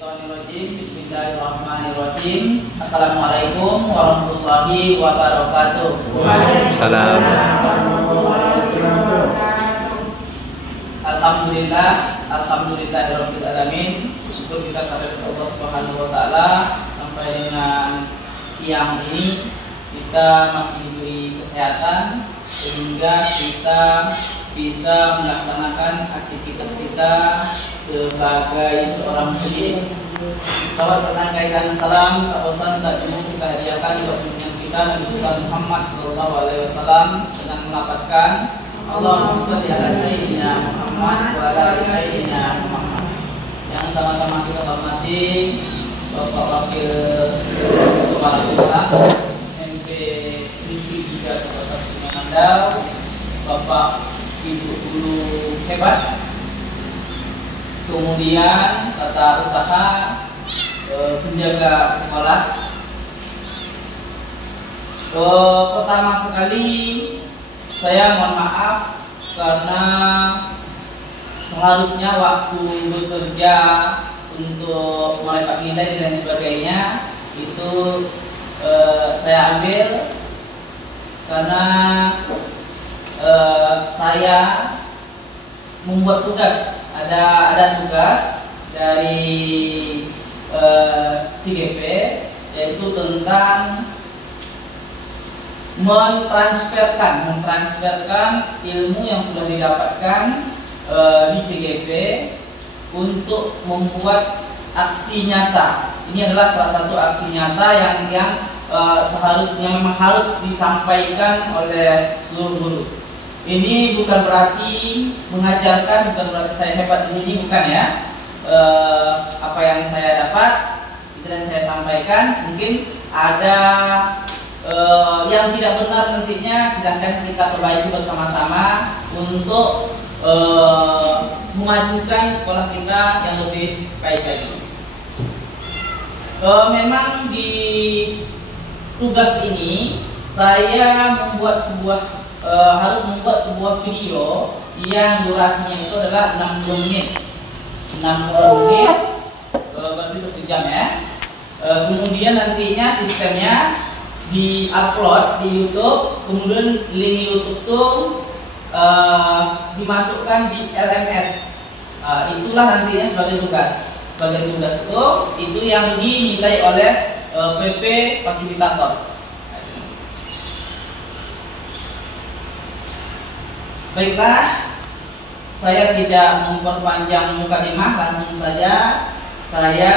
Bismillahirrahmanirrahim. Assalamualaikum warahmatullahi wabarakatuh. Waalaikumsalam. Alhamdulillahirabbil alamin. Syukur kita kepada Allah Subhanahu wa taala sampai dengan siang ini kita masih diberi kesehatan sehingga kita bisa melaksanakan aktivitas kita sebagai seorang muslim. Salawat berkaitan salam tak bosan tak jemu kita hadiahkan untuk junjungan kita Nabi besar Muhammad sallallahu alaihi wasallam dengan melapaskan Allahumma shalli ala sayyidina Muhammad wa ala ali sayyidina Muhammad. Yang sama-sama kita hormati Bapak Wakil Kepala Sekolah MP Negeri 3 Kabupaten Sungai Mandau, Bapak Ibu Guru hebat, kemudian tata usaha, penjaga sekolah. Pertama sekali saya mohon maaf karena seharusnya waktu bekerja untuk merekap nilai dan sebagainya itu saya ambil karena saya membuat tugas. Ada tugas dari CGP yaitu tentang mentransferkan ilmu yang sudah didapatkan di CGP untuk membuat aksi nyata. Ini adalah salah satu aksi nyata yang seharusnya memang harus disampaikan oleh seluruh guru. Ini bukan berarti mengajarkan, bukan berarti saya hebat di sini, bukan ya. Apa yang saya dapat itu dan saya sampaikan. Mungkin ada yang tidak benar nantinya, sedangkan kita perbaiki bersama-sama untuk memajukan sekolah kita yang lebih baik lagi. Memang di tugas ini saya membuat harus membuat sebuah video yang durasinya itu adalah 60 menit. 60 menit berarti 1 jam ya. Kemudian nantinya sistemnya di-upload di YouTube, kemudian link YouTube itu dimasukkan di LMS. Itulah nantinya sebagai tugas. Sebagai tugas itu yang dinilai oleh PP fasilitator. Baiklah, saya tidak memperpanjang mukadimah, langsung saja saya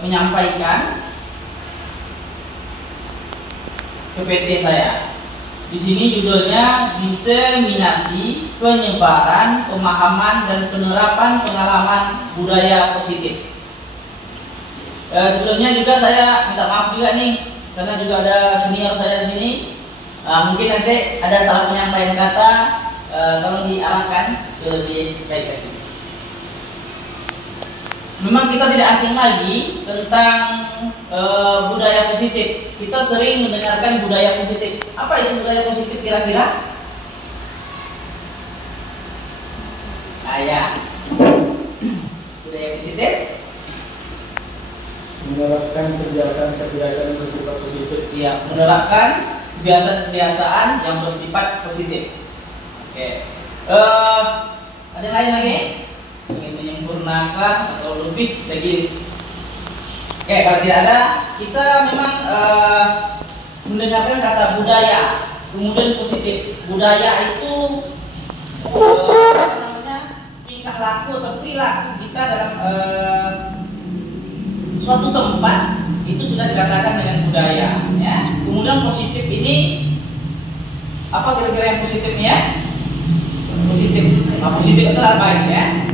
menyampaikan PPT saya. Di sini judulnya diseminasi penyebaran pemahaman dan penerapan pengalaman budaya positif. Sebelumnya juga saya minta maaf juga nih, karena juga ada senior saya di sini. Mungkin nanti ada salah penyampaian kata, tolong diarahkan lebih baik lagi. Memang kita tidak asing lagi tentang budaya positif. Kita sering mendengarkan budaya positif. Apa itu budaya positif kira-kira? Ya. Budaya positif menerapkan kebiasaan-kebiasaan bersifat positif. Iya, menerapkan kebiasaan-kebiasaan yang bersifat positif. Oke. Ada lain lagi? Ingin menyempurnakan atau lebih lagi? Oke, kalau tidak ada, kita memang mendengarkan kata budaya, kemudian positif. Budaya itu tingkah laku atau perilaku kita dalam suatu tempat itu sudah dikatakan dengan budaya, ya. Kemudian positif ini apa kira-kira yang positifnya? Positif, positif adalah baik ya.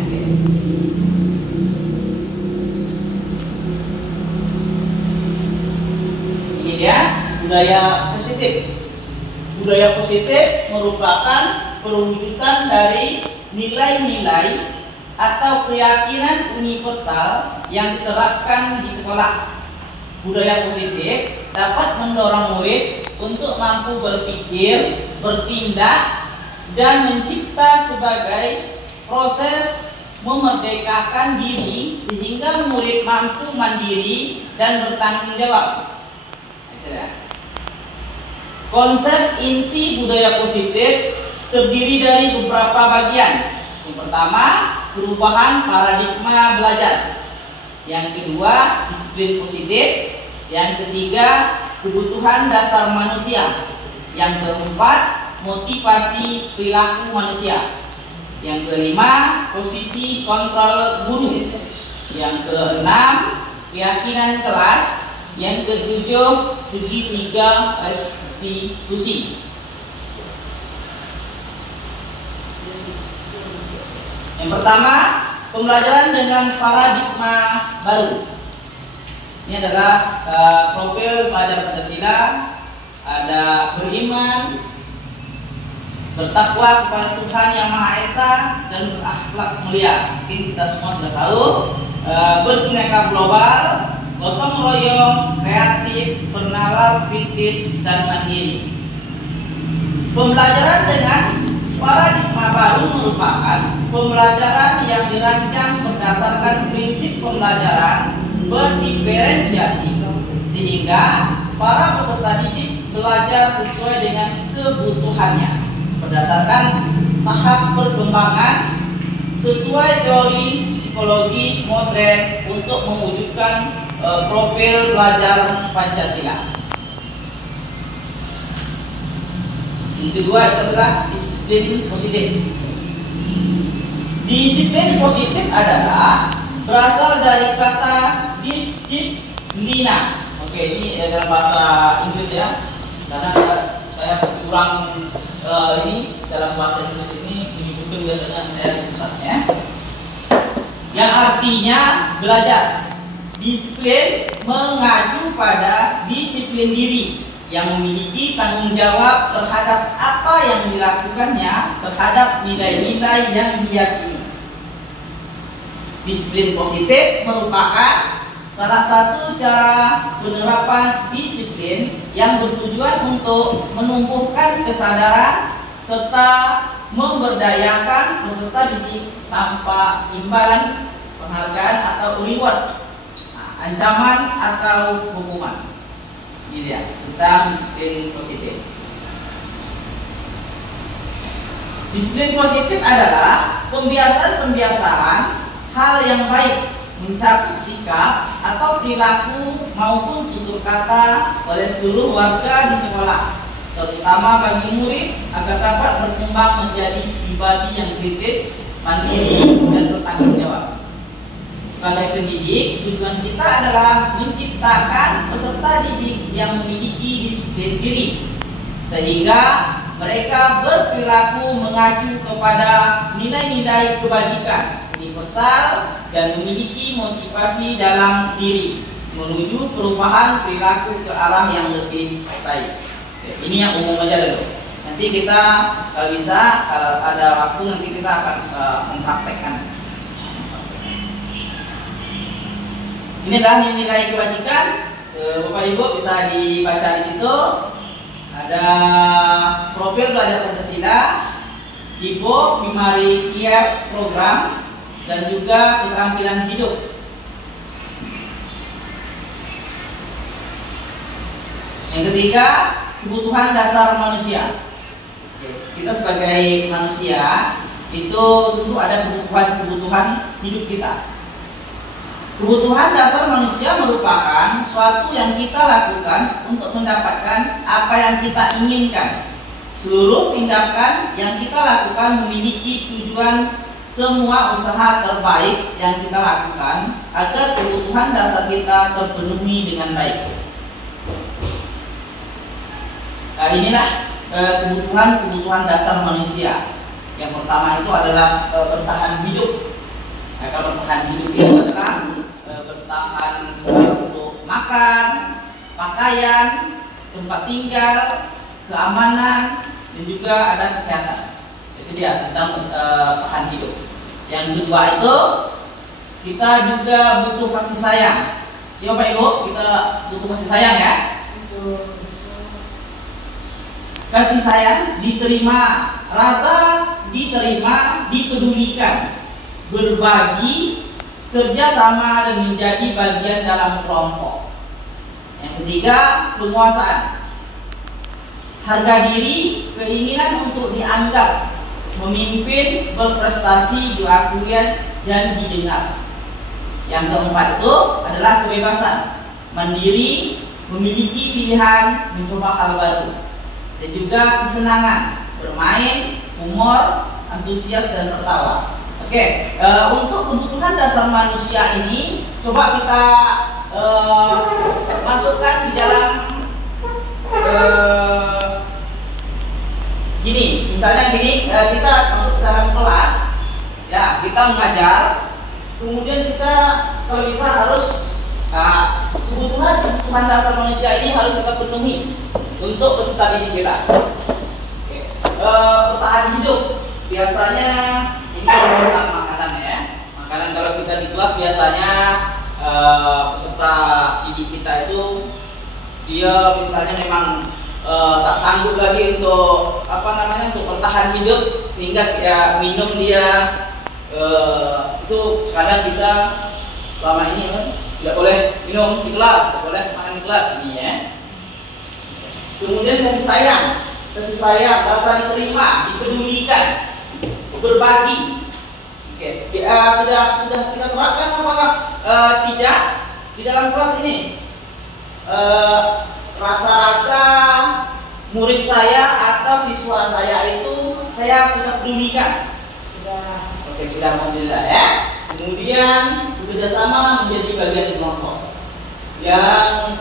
Ini dia budaya positif. Budaya positif merupakan perwujudan dari nilai-nilai atau keyakinan universal yang diterapkan di sekolah. Budaya positif dapat mendorong murid untuk mampu berpikir, bertindak, dan mencipta sebagai proses memerdekakan diri sehingga murid mampu mandiri dan bertanggung jawab. Itu ya. Konsep inti budaya positif terdiri dari beberapa bagian. Yang pertama, perubahan paradigma belajar. Yang kedua, disiplin positif. Yang ketiga, kebutuhan dasar manusia. Yang keempat, motivasi perilaku manusia. Yang kelima, posisi kontrol guru. Yang keenam, keyakinan kelas. Yang ketujuh, segitiga restitusi. Yang pertama, pembelajaran dengan paradigma baru. Ini adalah profil pelajar Pancasila. Ada beriman, bertakwa kepada Tuhan Yang Maha Esa, dan berakhlak mulia. Mungkin kita semua sudah tahu. Berbineka global, gotong royong, kreatif, bernalar, kritis, dan mandiri. Pembelajaran dengan paradigma baru merupakan pembelajaran yang dirancang berdasarkan prinsip pembelajaran berdiferensiasi, sehingga para peserta didik belajar sesuai dengan kebutuhannya berdasarkan tahap perkembangan sesuai teori psikologi modern untuk mewujudkan profil pelajar Pancasila. Yang kedua itu adalah disiplin positif. Disiplin positif adalah berasal dari kata disiplina. Oke, ini dalam bahasa Inggris ya, karena saya kurang ini dalam bahasa Inggris ini menyebutkan biasanya saya susahnya. Yang artinya belajar. Disiplin mengacu pada disiplin diri yang memiliki tanggung jawab terhadap apa yang dilakukannya, terhadap nilai-nilai yang diyakini. Disiplin positif merupakan salah satu cara penerapan disiplin yang bertujuan untuk menumbuhkan kesadaran serta memberdayakan peserta didik tanpa imbalan, penghargaan atau reward, ancaman atau hukuman. Ini dia tentang disiplin positif. Disiplin positif adalah pembiasaan-pembiasaan hal yang baik, mencakup sikap atau perilaku maupun tutur kata oleh seluruh warga di sekolah, terutama bagi murid agar dapat berkembang menjadi pribadi yang kritis, mandiri, dan bertanggung jawab. Sebagai pendidik, tujuan kita adalah menciptakan peserta didik yang memiliki disiplin diri, sehingga mereka berperilaku mengacu kepada nilai-nilai kebajikan universal dan memiliki motivasi dalam diri menuju perubahan perilaku ke arah yang lebih baik. Oke, ini yang umum aja dulu. Nanti kita kalau bisa, kalau ada waktu nanti kita akan mempraktekkan. Ini adalah nilai kebajikan. Bapak Ibu bisa dibaca di situ. Ada profil pelajar Pancasila, Ibu Bimari Care Program, dan juga keterampilan hidup. Yang ketiga, kebutuhan dasar manusia. Kita sebagai manusia itu tentu ada kebutuhan hidup kita. Kebutuhan dasar manusia merupakan suatu yang kita lakukan untuk mendapatkan apa yang kita inginkan. Seluruh tindakan yang kita lakukan memiliki tujuan semua usaha terbaik yang kita lakukan agar kebutuhan dasar kita terpenuhi dengan baik. Nah, inilah kebutuhan dasar manusia. Yang pertama itu adalah bertahan hidup. Nah, kalau bertahan hidup itu adalah bertahan untuk makan, pakaian, tempat tinggal, keamanan, dan juga ada kesehatan. Itu dia tentang tahan hidup. Yang kedua itu kita juga butuh kasih sayang. Ya Bapak Ibu, kita butuh kasih sayang ya. Kasih sayang diterima, rasa diterima, dipedulikan, berbagi, kerja sama dan menjadi bagian dalam kelompok. Yang ketiga, penguasaan. Harga diri, keinginan untuk dianggap, memimpin, berprestasi, diakui dan didengar. Yang keempat itu adalah kebebasan, mandiri, memiliki pilihan, mencoba hal baru, dan juga kesenangan, bermain, humor, antusias dan tertawa. Oke, untuk kebutuhan dasar manusia ini coba kita masukkan di dalam gini, misalnya gini, kita masuk ke dalam kelas, ya kita mengajar, kemudian kita kalau bisa harus kebutuhan dasar manusia ini harus kita penuhi untuk peserta didik kita. Oke. Bertahan hidup biasanya ini tentang makanan ya. Makanan kalau kita di kelas biasanya peserta didik kita itu dia misalnya memang tak sanggup lagi untuk untuk bertahan hidup, sehingga ya minum dia itu kadang kita selama ini tidak boleh minum di kelas, tidak boleh makan di kelas ini ya. Kemudian kasih sayang, rasa diterima, dipedulikan, berbagi. Oke, sudah kita terapkan apakah tidak di dalam kelas ini? Rasa-rasa murid saya atau siswa saya itu saya sudah pedulikan. Sudah, alhamdulillah ya. Kemudian bekerjasama menjadi bagian kelompok. Yang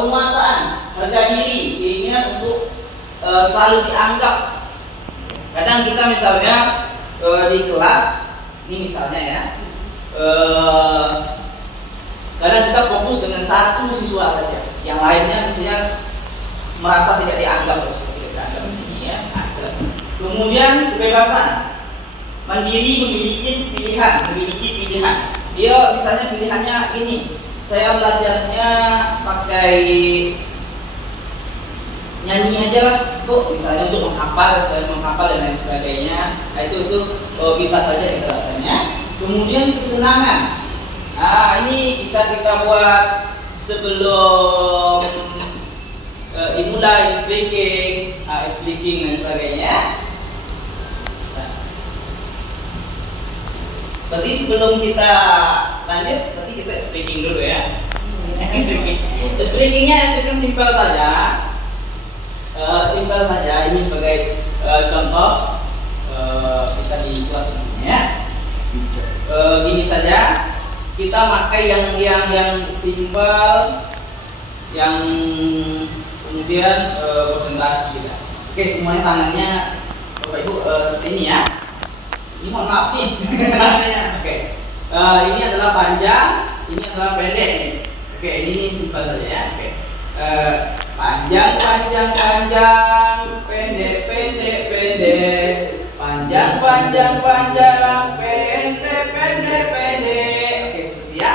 penguasaan, harga diri, keinginan untuk selalu dianggap. Kadang kita misalnya di kelas ini misalnya ya, kadang kita fokus dengan satu siswa saja, yang lainnya misalnya merasa tidak dianggap di sini ya. Kemudian kebebasan, mandiri, memiliki pilihan. Dia misalnya pilihannya ini, saya belajarnya pakai nyanyi aja lah, Bu, misalnya untuk menghafal dan lain sebagainya. Nah, itu bisa saja kita rasanya. Kemudian kesenangan. Ini bisa kita buat sebelum dimulai speaking dan sebagainya. Berarti sebelum kita lanjut, berarti kita speaking dulu ya. Speakingnya itu kan simpel saja. Ini sebagai contoh kita di kelas ini ya. Gini saja, kita pakai yang simpel, yang kemudian konsentrasi kita. Oke, semuanya tangannya Bapak Ibu seperti ini ya. Ini mohon maaf nih. Oke. Ini adalah panjang, ini adalah pendek nih. Oke, ini simpel saja ya. Oke. Panjang, pendek. Panjang, pendek. Oke, seperti ya.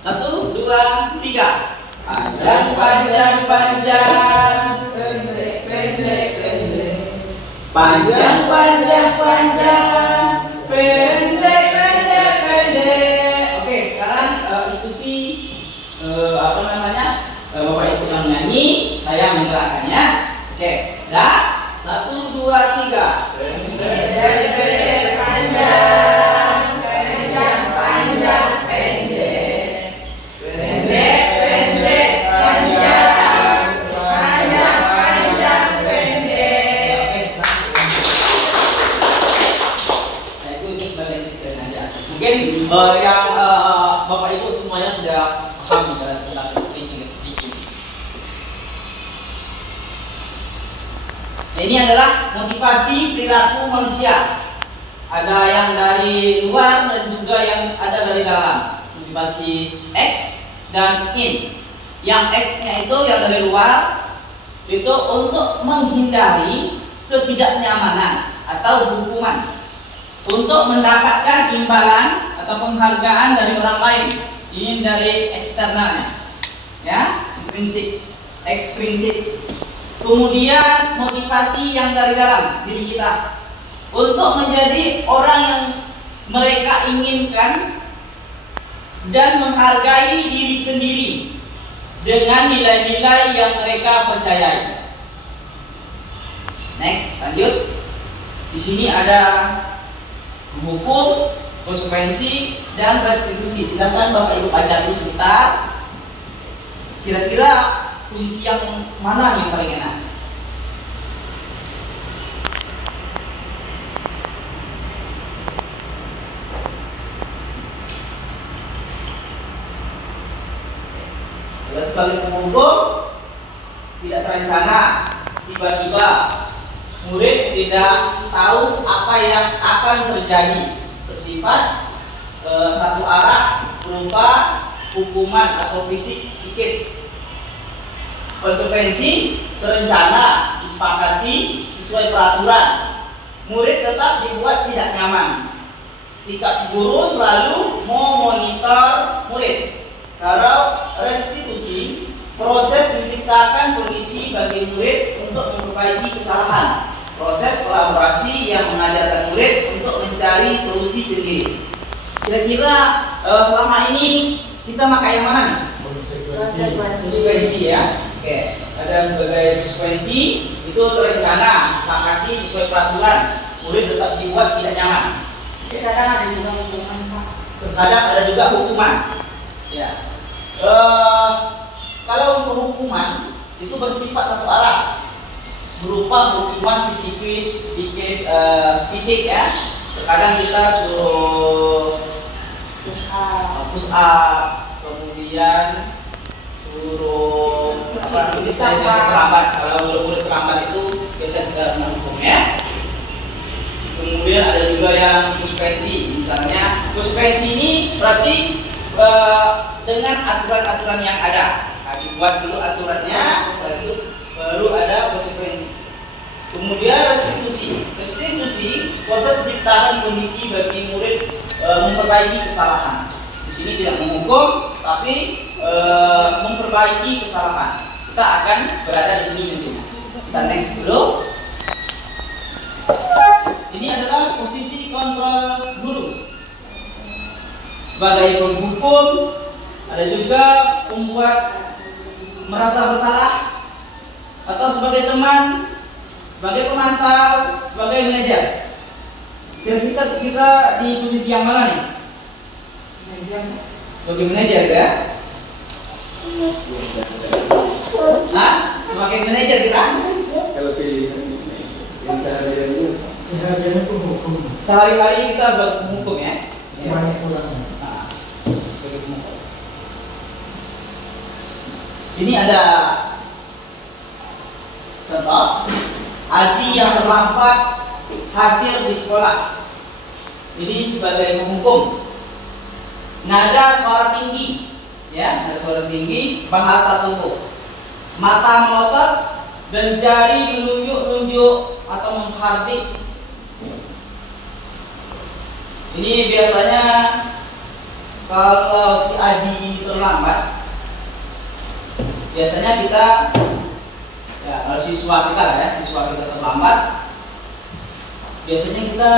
1, 2, 3. Panjang, pendek. Panjang, pendek. Oke, sekarang ikuti Bapak Ibu yang nyanyi, saya menggerakkannya. Oke, dah. 1, 2, 3. Pendek, panjang, pendek. Pendek, panjang, pendek. Nah, itu sebagai desain aja. Mungkin yang Bapak Ibu semuanya sudah paham tentang speaking. Ini adalah motivasi perilaku manusia. Ada yang dari luar dan juga yang ada dari dalam. Motivasi X dan in. Yang X-nya itu yang dari luar itu untuk menghindari ketidaknyamanan atau hukuman, untuk mendapatkan imbalan atau penghargaan dari orang lain. Ini dari eksternalnya, ya, ekstrinsik. Kemudian motivasi yang dari dalam diri kita untuk menjadi orang yang mereka inginkan dan menghargai diri sendiri dengan nilai-nilai yang mereka percayai. Next, lanjut. Di sini ada hukum, konsekuensi, dan restitusi. Silakan Bapak Ibu baca dulu sebentar. Kira-kira posisi yang mana nih paling enak? Kalau sebagai penghukum tidak terencana, tiba-tiba murid tidak tahu apa yang akan terjadi, bersifat satu arah berupa hukuman atau psikis. Konsekuensi terencana, disepakati sesuai peraturan, murid tetap dibuat tidak nyaman. Sikap guru selalu memonitor murid. Kalau restitusi, proses menciptakan kondisi bagi murid untuk memperbaiki kesalahan. Proses kolaborasi yang mengajarkan murid untuk mencari solusi sendiri. Kira-kira selama ini kita pakai yang mana nih? Konsekuensi ya. Oke, ada sebagai konsekuensi itu terencana, disepakati sesuai peraturan, murid tetap dibuat tidak nyaman. Kadang ada juga hukuman, Pak. Terkadang ada juga hukuman. Ya. Kalau untuk hukuman itu bersifat satu arah, berupa hukuman fisik ya. Terkadang kita suruh push up, kemudian suruh misalnya terlambat. Kalau murid terlambat itu biasanya kita menghukum ya. Kemudian ada juga yang konsekuensi. Misalnya konsekuensi ini berarti dengan aturan-aturan yang ada. Nah, dibuat dulu aturannya, setelah itu baru ada konsekuensi. Kemudian restitusi. Restitusi proses penciptaan kondisi bagi murid memperbaiki kesalahan. Di sini tidak menghukum, tapi memperbaiki kesalahan. Kita akan berada di sini nantinya. Kita next dulu. Ini adalah posisi kontrol guru. Sebagai penghukum, ada juga membuat merasa bersalah, atau sebagai teman, sebagai pemantau, sebagai manajer. Kira-kira kita di posisi yang mana nih? Sebagai manajer ya? Nah, sebagai manajer kita? Kalau sehari-hari penghukum. Sehari-hari kita berhukum ya? Semuanya pulang. Ini ada contoh Adi yang terlambat hadir di sekolah. Ini sebagai penghukum. Nada suara tinggi, ya, nada suara tinggi, bahasa tubuh, mata melotot dan jari menunjuk-nunjuk atau menghardik. Ini biasanya kalau si Adi terlambat, biasanya kita, ya kalau siswa kita terlambat, biasanya kita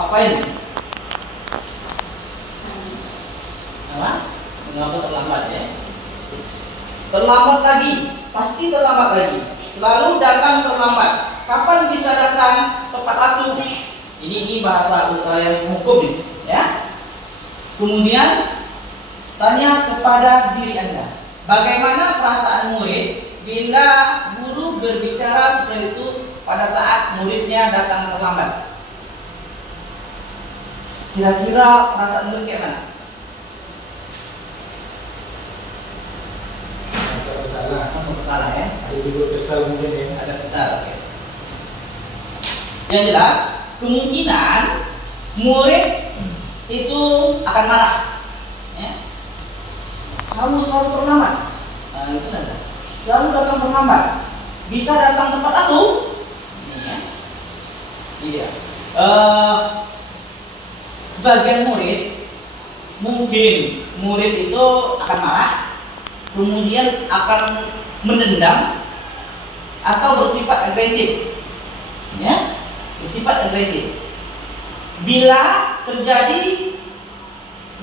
apain? Apa? Mengapa terlambat ya? Terlambat lagi, pasti terlambat lagi. Selalu datang terlambat. Kapan bisa datang tepat waktu? Ini bahasa yang hukum nih, ya. Kemudian tanya kepada diri Anda. Bagaimana perasaan murid bila guru berbicara seperti itu pada saat muridnya datang terlambat? Kira-kira perasaan murid kayak mana? Langsung bersalah ya? Ada juga kesal mungkin ya. Ada kesal. Okay. Yang jelas, kemungkinan murid itu akan marah. Ya. Kamu selalu terlambat. Nah, itu ada. Selalu datang terlambat. Bisa datang tepat waktu. Ini ya. Ini dia. Sebagian murid, mungkin murid itu akan marah, kemudian akan menendang atau bersifat agresif. Ya, bersifat agresif. Bila terjadi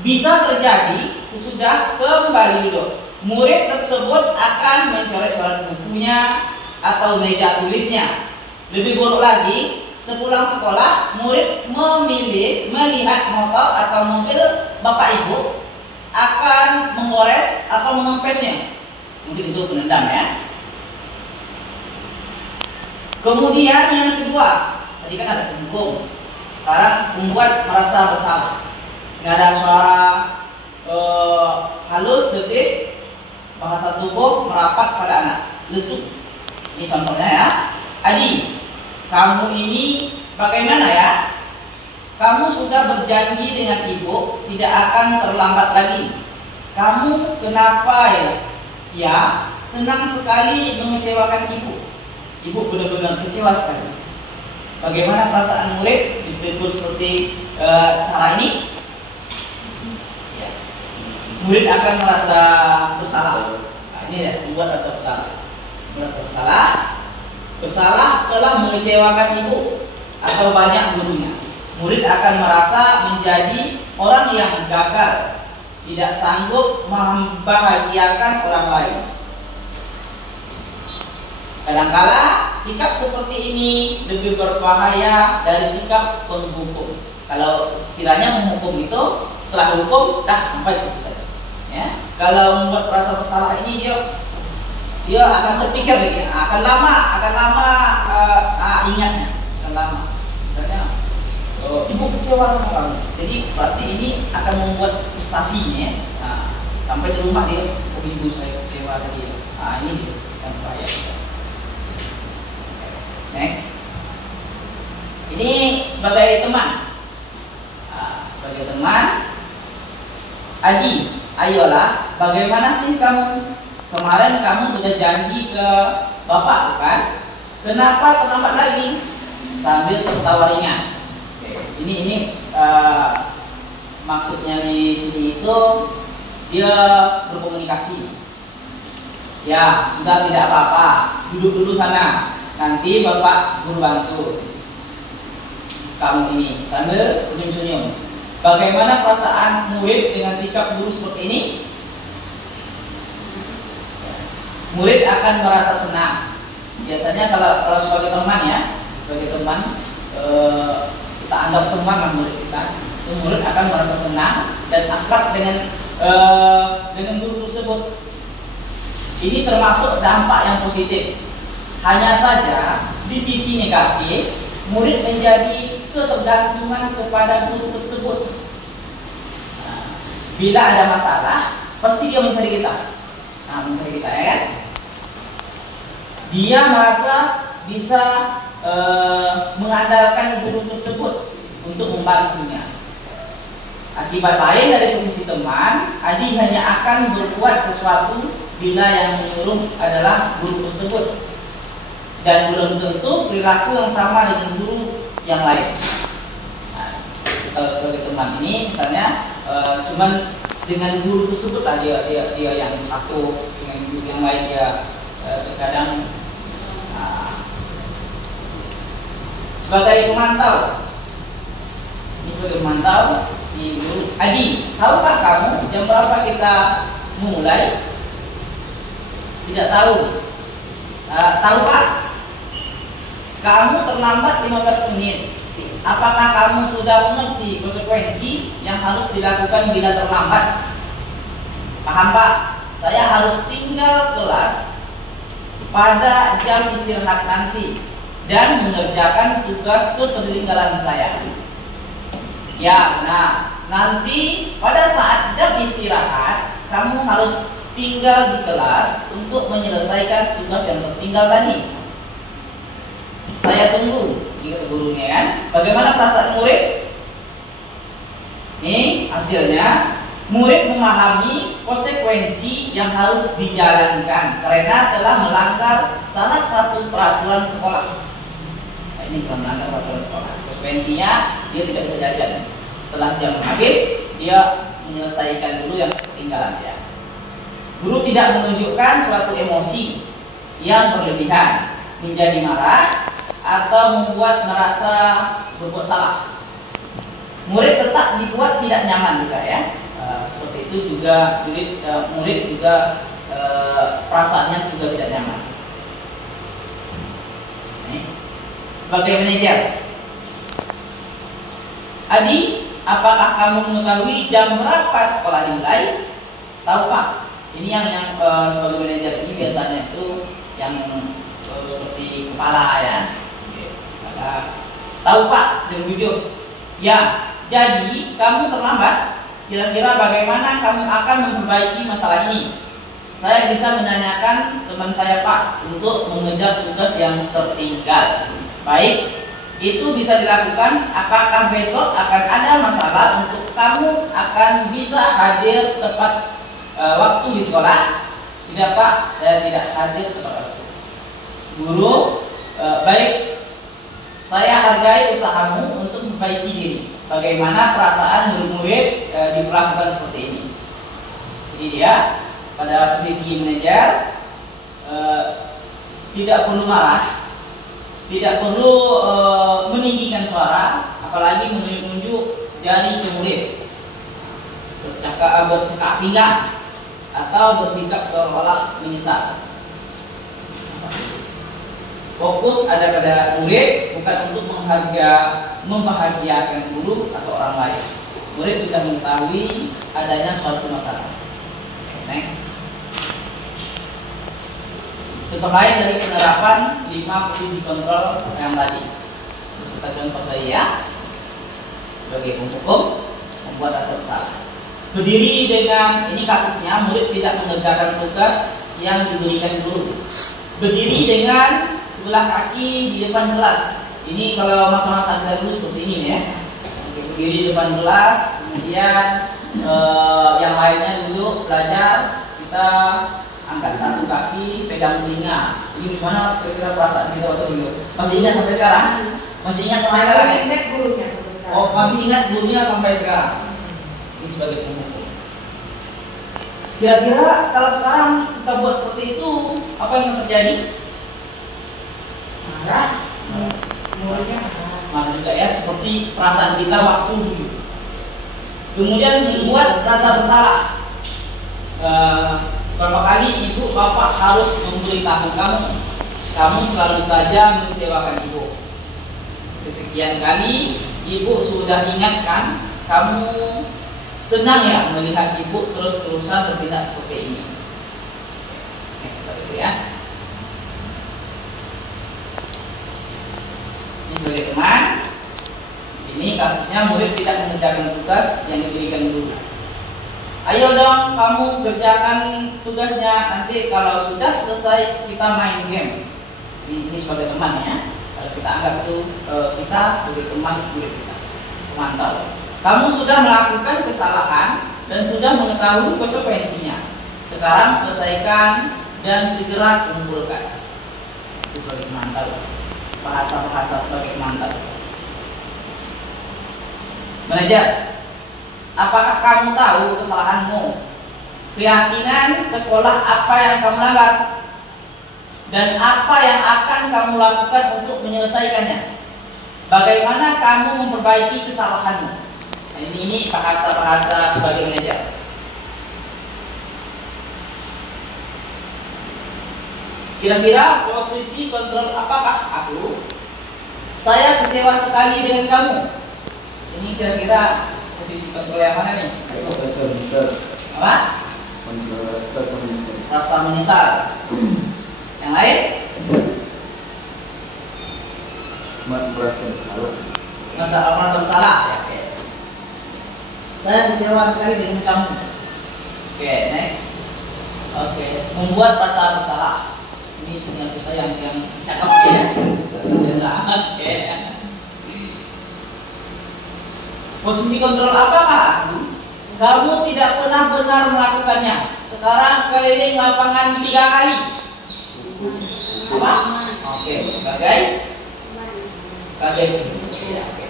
bisa terjadi sesudah kembali duduk. Murid tersebut akan mencoret-coret bukunya atau meja tulisnya. Lebih buruk lagi, sepulang sekolah, murid melihat motor atau mobil bapak ibu akan menggores atau mengempesnya. Mungkin itu penendam ya. Kemudian yang kedua, tadi kan ada penghukum. Sekarang membuat merasa bersalah. Ini ada suara halus, sedih, bahasa tubuh merapat pada anak, lesu. Ini contohnya ya. Adi, kamu ini bagaimana ya? Kamu sudah berjanji dengan ibu tidak akan terlambat lagi. Kamu kenapa ya? Ya, senang sekali mengecewakan ibu. Ibu benar-benar kecewa sekali. Bagaimana perasaan murid ditegur seperti cara ini? Ya. Murid akan merasa bersalah. Nah, ini ya, membuat rasa bersalah. Merasa bersalah telah mengecewakan ibu atau banyak gurunya. Murid akan merasa menjadi orang yang gagal, tidak sanggup membahagiakan orang lain. Kadangkala sikap seperti ini lebih berbahaya dari sikap penghukum. Kalau kiranya menghukum itu setelah hukum sampai situ saja. Ya. Kalau membuat rasa bersalah ini dia akan terpikir lagi, akan lama ingatnya, akan lama. Misalnya ibu kecewa sama kamu, jadi berarti ini akan membuat frustasinya ya. Sampai di rumah dia, ibu saya kecewa tadi. Ini dia yang bahaya. Next, ini sebagai teman, Adi, ayolah, bagaimana sih kamu? Kemarin kamu sudah janji ke bapak, kan? Kenapa terlambat lagi? Sambil tertawa ringan. Ini maksudnya di sini itu dia berkomunikasi. Ya, sudah tidak apa-apa, duduk dulu sana. Nanti bapak guru bantu kamu ini, sambil senyum-senyum. Bagaimana perasaan murid dengan sikap guru seperti ini? Murid akan merasa senang. Biasanya kalau sebagai teman ya, kita anggap teman murid kita, itu murid akan merasa senang dan akrab dengan guru tersebut. Ini termasuk dampak yang positif. Hanya saja di sisi negatif, murid menjadi ketergantungan kepada guru tersebut. Bila ada masalah, pasti dia mencari kita. Mencari kita ya kan? Dia merasa bisa mengandalkan guru tersebut untuk membantunya. Akibat lain dari posisi teman, Adi hanya akan berbuat sesuatu bila yang menyuruh adalah guru tersebut. Dan belum tentu perilaku yang sama dengan guru yang lain. Kalau sebagai teman ini, misalnya cuman dengan guru tersebut lah dia yang patuh, dengan guru yang lain dia terkadang sebagai pemantau. Ini sebagai pemantau di guru. Adi, tahukah kamu jam berapa kita mulai? Tidak tahu. Tahukah? Kamu terlambat 15 menit. Apakah kamu sudah mengerti konsekuensi yang harus dilakukan bila terlambat? Paham Pak? Saya harus tinggal kelas pada jam istirahat nanti dan mengerjakan tugas ketertinggalan saya. Ya, nanti pada saat jam istirahat kamu harus tinggal di kelas untuk menyelesaikan tugas yang tertinggal tadi. Saya tunggu, gitu gurunya kan. Bagaimana perasaan murid? Ini hasilnya, murid memahami konsekuensi yang harus dijalankan karena telah melanggar salah satu peraturan sekolah. Ini telah melanggar peraturan sekolah. Konsekuensinya dia tidak terjajan. Setelah jam habis, dia menyelesaikan dulu yang ketinggalan ya. Guru tidak menunjukkan suatu emosi yang berlebihan, menjadi marah atau membuat merasa berbuat salah. Murid tetap dibuat tidak nyaman juga ya. itu juga murid juga perasaannya juga tidak nyaman. Sebagai manajer, Adi, apakah kamu mengetahui jam berapa sekolah dimulai? Tahu Pak. Ini yang sebagai manajer ini biasanya itu yang seperti kepala ya. Tahu Pak, jam 7. Ya, jadi kamu terlambat. Kira-kira bagaimana kamu akan memperbaiki masalah ini? Saya bisa menanyakan teman saya Pak untuk mengejar tugas yang tertinggal. Baik, itu bisa dilakukan. Apakah besok akan ada masalah untuk kamu akan bisa hadir tepat waktu di sekolah? Tidak Pak, saya tidak hadir tepat waktu. Guru, baik, saya hargai usahamu untuk memperbaiki diri. Bagaimana perasaan murid diperlakukan seperti ini? Jadi dia pada posisi manajer tidak perlu marah, tidak perlu meninggikan suara, apalagi menunjuk jari ke murid, bercakap pinggang, atau bersikap seolah-olah menyesal. Fokus ada pada murid, bukan untuk membahagiakan guru atau orang lain. Murid sudah mengetahui adanya suatu masalah. Next. Contoh lain dari penerapan 5 posisi kontrol yang tadi. Terus kita contoh tadi ya. Sebagai penghukum membuat rasa bersalah. Berdiri dengan, ini kasusnya murid tidak mengerjakan tugas yang diberikan guru. Berdiri dengan sebelah kaki di depan kelas. Ini kalau masa-masa dahulu seperti ini ya. Berdiri di depan kelas, kemudian yang lainnya duduk belajar, kita angkat satu kaki, pegang telinga. Ini gimana kira-kira perasaan kita waktu dulu? Masih ingat sampai sekarang? Masih ingat sampai sekarang? Ingat gurunya sampai sekarang. Oh, masih ingat gurunya sampai sekarang. Ini sebagai penghukum. Kira-kira kalau sekarang kita buat seperti itu, apa yang terjadi? Marah. Muridnya Marah juga ya, seperti perasaan kita waktu dulu. Kemudian membuat rasa bersalah. Berapa kali ibu bapak harus memberitahu kamu selalu saja mengecewakan ibu. Kesekian kali ibu sudah ingatkan, kamu senang ya melihat ibu terus-terusan bertindak seperti ini. Next itu ya. Ini sebagai teman. Ini kasusnya murid tidak mengerjakan tugas yang diberikan guru. Ayo dong kamu kerjakan tugasnya, nanti kalau sudah selesai kita main game. Ini sebagai teman ya. Kalau kita anggap itu kita sebagai teman murid kita, pemantau. Kamu sudah melakukan kesalahan dan sudah mengetahui konsekuensinya. Sekarang selesaikan dan segera kumpulkan. Itu sebagai pemantau. Bahasa-bahasa sebagai pemantau. Manajer, apakah kamu tahu kesalahanmu? Keyakinan sekolah apa yang kamu langgar? Dan apa yang akan kamu lakukan untuk menyelesaikannya? Bagaimana kamu memperbaiki kesalahanmu? Nah, ini bahasa-bahasa sebagai manajer. Kira-kira posisi kontrol apakah aku? Saya kecewa sekali dengan kamu. Ini kira-kira posisi kontrol yang mana nih? Rasa menyesal. Apa? Rasa menyesal. Rasa menyesal. Yang lain? Merasa bersalah. Merasa bersalah. Oke. Saya kecewa sekali dengan kamu. Oke, next. Oke, membuat rasa bersalah. Ini senior kita yang cakep ya. Oke. Posisi kontrol apakah aku? Kamu tidak pernah benar melakukannya. Sekarang keliling lapangan 3 kali. Apa? Oke, sebagai ya, oke.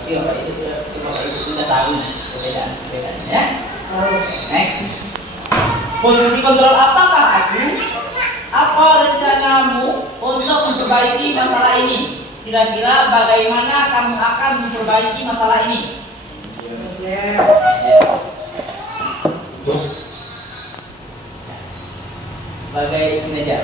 Berarti bapak itu sudah tahu perbedaannya ya. Next. Posisi kontrol apakah aku? Apa rencanamu untuk memperbaiki masalah ini? Kira-kira bagaimana kamu akan memperbaiki masalah ini? Manajer. Ya. Sebagai pengajar.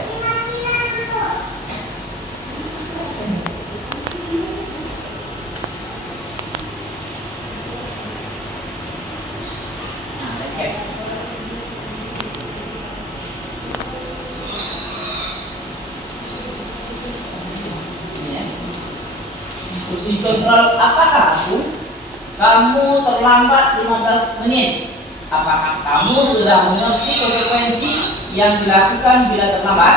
Kursi kontrol, apakah kamu terlambat 15 menit? Apakah kamu sudah mengerti konsekuensi yang dilakukan bila terlambat?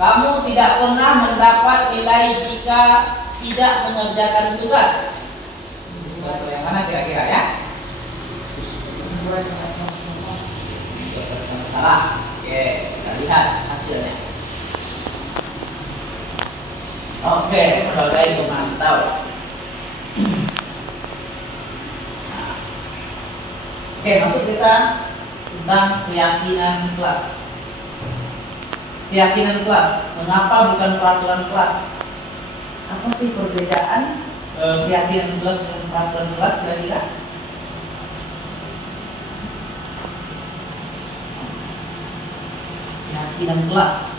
Kamu tidak pernah mendapat nilai jika tidak mengerjakan tugas. Yang mana kira-kira ya? Salah. Oke, kita lihat hasilnya. Oke, sebagai pemantau. Oke, masuk kita tentang keyakinan kelas. Keyakinan kelas. Mengapa bukan peraturan kelas? Apa sih perbedaan keyakinan kelas dengan peraturan kelas kira-kira? Keyakinan kelas.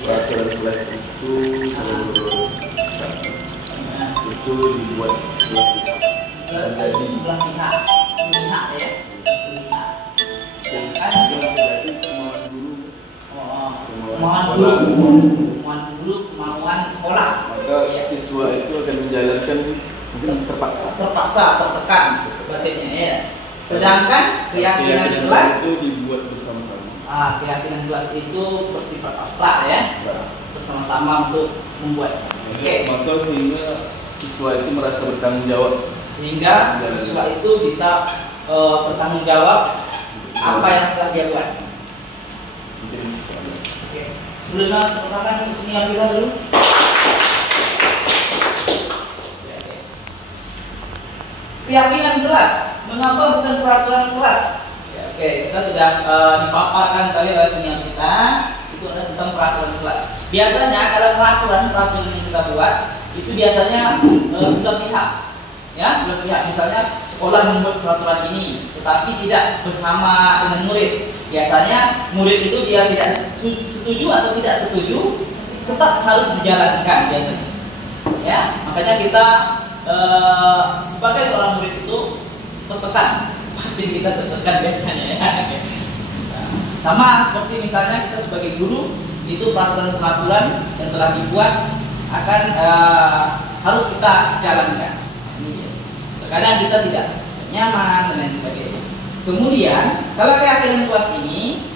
Peraturan kelas itu dibuat sebelah pihak ya. Kemauan sekolah. Maka siswa itu akan menjalankan mungkin terpaksa tertekan batinnya ya. Sedangkan keyakinan kelas itu dibuat bersama-sama. Keyakinan kelas itu bersifat abstrak ya. Bersama-sama untuk membuat. Maka sehingga siswa itu merasa bertanggung jawab. Sehingga siswa itu bisa bertanggung jawab apa yang telah dia buat. Oke. Sebelumnya perkenalkan senior kita dulu. Keyakinan kelas. Mengapa bukan peraturan kelas? Oke, kita sudah dipaparkan tadi oleh senior kita. Itu adalah tentang peraturan kelas. Biasanya kalau peraturan yang kita buat itu biasanya sebelah pihak. Ya, sebelah pihak. Misalnya sekolah membuat peraturan ini, tetapi tidak bersama dengan murid. Biasanya murid itu dia tidak setuju atau tidak setuju, tetap harus dijalankan biasanya. Ya, makanya kita sebagai seorang murid itu tertekan, batin kita tertekan biasanya. Ya. Sama seperti misalnya kita sebagai guru itu peraturan-peraturan yang telah dibuat akan harus kita jalankan. Terkadang kita tidak nyaman dan lain sebagainya. Kemudian kalau keyakinan kelas ini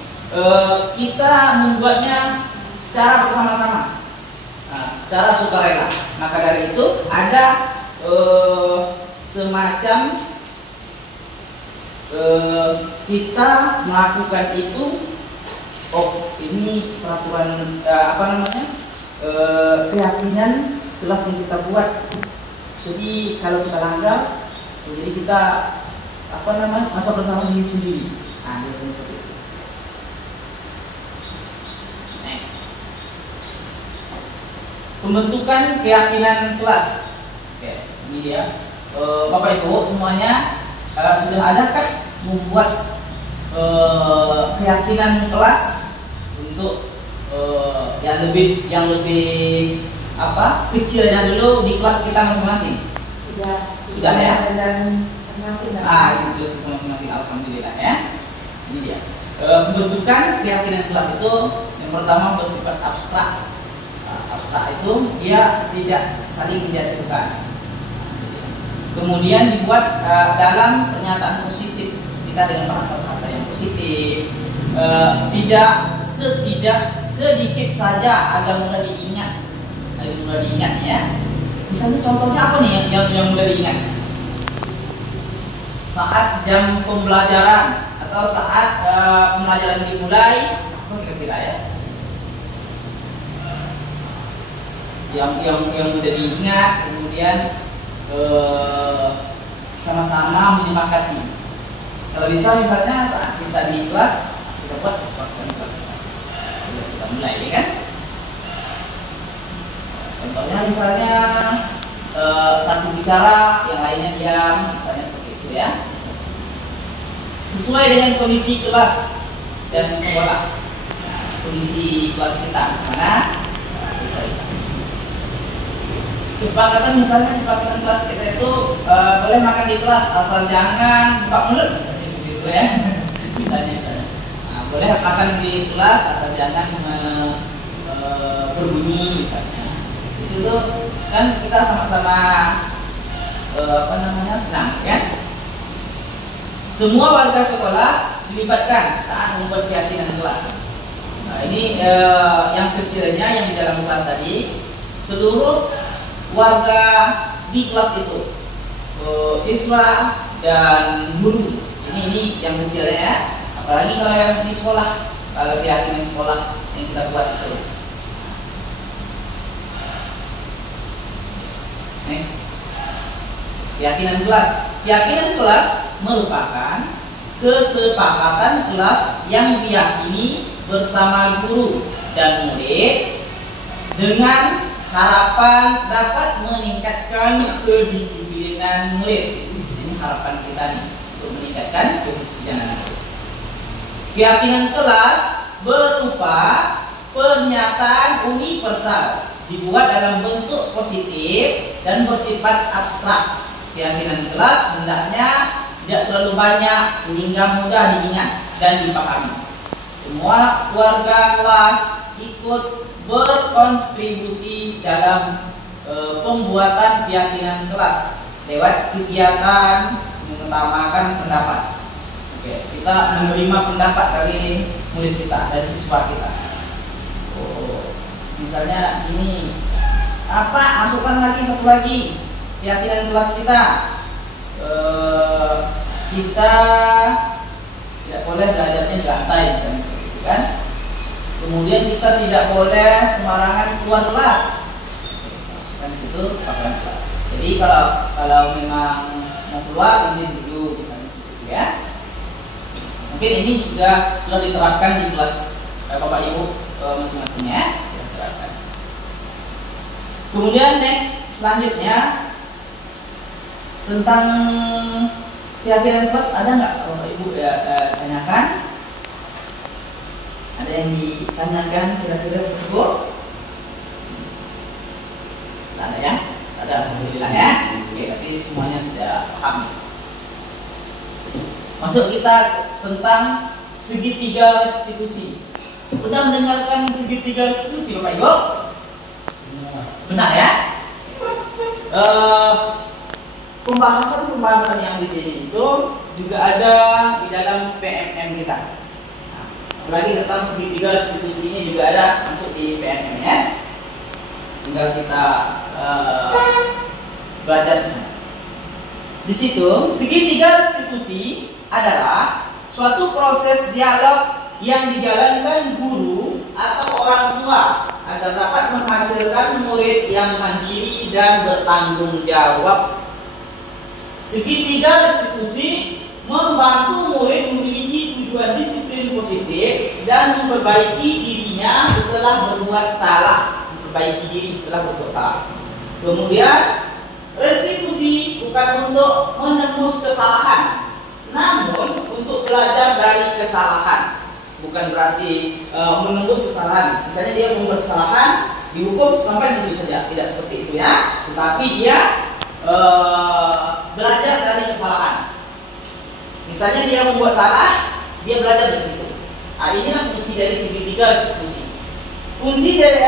kita membuatnya secara bersama-sama, secara sukarela. Maka dari itu ada semacam kita melakukan itu. Oh, ini peraturan keyakinan kelas yang kita buat. Jadi kalau kita langgar, jadi kita masa bersama diri sendiri. Biasanya seperti itu. Next. Pembentukan keyakinan kelas. Oke, ini dia. Bapak Ibu semuanya sudah adakah membuat keyakinan kelas untuk yang lebih kecilnya dulu di kelas kita masing-masing? Sudah ya. Dan masing-masing. Itu masing-masing. Alhamdulillah ya. Ini dia. Pembentukan keyakinan kelas itu yang pertama bersifat abstrak. Abstrak itu dia tidak saling menjatuhkan. Kemudian dibuat dalam pernyataan positif, kita dengan bahasa-bahasa yang positif, tidak sedikit saja agar mudah diingat, ya. Misalnya contohnya apa nih yang mudah diingat? Saat jam pembelajaran atau saat pembelajaran dimulai, apa kira-kira ya? Yang mudah diingat, kemudian sama-sama menyepakati. Kalau bisa misalnya saat kita di kelas, kita buat kesepakatan kelas kita mulai, ya kan? Contohnya misalnya satu bicara, yang lainnya diam, misalnya seperti itu ya. Sesuai dengan kondisi kelas dan sekolah, kondisi kelas kita mana sesuaikan. Kesepakatan misalnya kesepakatan kelas kita itu boleh makan di kelas asal jangan buka mulut misalnya begitu ya. misalnya boleh makan di kelas asal jangan berbunyi misalnya. Itu tuh kan kita sama-sama senang ya. Semua warga sekolah dilibatkan saat membuat keyakinan kelas. Nah, ini yang kecilnya yang di dalam kelas tadi, seluruh warga di kelas itu, siswa dan guru. Ini yang kecilnya ya. Apalagi kalau yang di sekolah, kalau keyakinan sekolah yang kita buat itu. Next. Keyakinan kelas. Keyakinan kelas merupakan kesepakatan kelas yang diyakini bersama guru dan murid dengan harapan dapat meningkatkan kedisiplinan murid. Ini harapan kita nih untuk meningkatkan kedisiplinan murid. Keyakinan kelas berupa pernyataan universal dibuat dalam bentuk positif dan bersifat abstrak. Keyakinan kelas hendaknya tidak terlalu banyak sehingga mudah diingat dan dipahami. Semua warga kelas ikut berkontribusi dalam pembuatan keyakinan kelas lewat kegiatan mengutamakan pendapat. Oke, kita menerima pendapat dari murid kita, dari siswa kita. Misalnya ini apa? Masukkan lagi satu lagi keyakinan kelas kita. Kita tidak boleh belajarnya di lantai misalnya, gitu kan? Kemudian kita tidak boleh sembarangan keluar kelas. Masukkan di situ pakaian kelas. Jadi kalau memang mau keluar izin dulu misalnya, gitu ya. Mungkin ini sudah diterapkan di kelas Bapak Ibu masing-masing ya. Kemudian next selanjutnya tentang keyakinan kelas ada nggak Bapak Ibu tanyakan? Ada yang ditanyakan kira-kira Bu? Ada ya? Ada, alhamdulillah ya. Oke, tapi semuanya sudah paham. Masuk kita tentang segitiga restitusi. Pernah mendengarkan segitiga restitusi Bapak Ibu? Benar ya? Pembahasan yang di sini itu juga ada di dalam PMM kita. Nah, apalagi tentang segitiga restitusi ini juga ada masuk di PMM ya. Tinggal kita baca di sana. Di situ segitiga restitusi adalah suatu proses dialog yang dijalankan guru atau orang tua agar dapat menghasilkan murid yang mandiri dan bertanggung jawab. Segitiga restitusi membantu murid memiliki tujuan disiplin positif dan memperbaiki dirinya setelah berbuat salah. Memperbaiki diri setelah berbuat salah. Kemudian restitusi bukan untuk menembus kesalahan, namun untuk belajar dari kesalahan. Bukan berarti menembus kesalahan. Misalnya dia membuat kesalahan, dihukum sampai situ saja. Tidak seperti itu ya. Tetapi dia belajar dari kesalahan. Misalnya dia membuat salah, dia belajar dari situ. Nah, inilah fungsi dari segitiga restitusi. Fungsi dari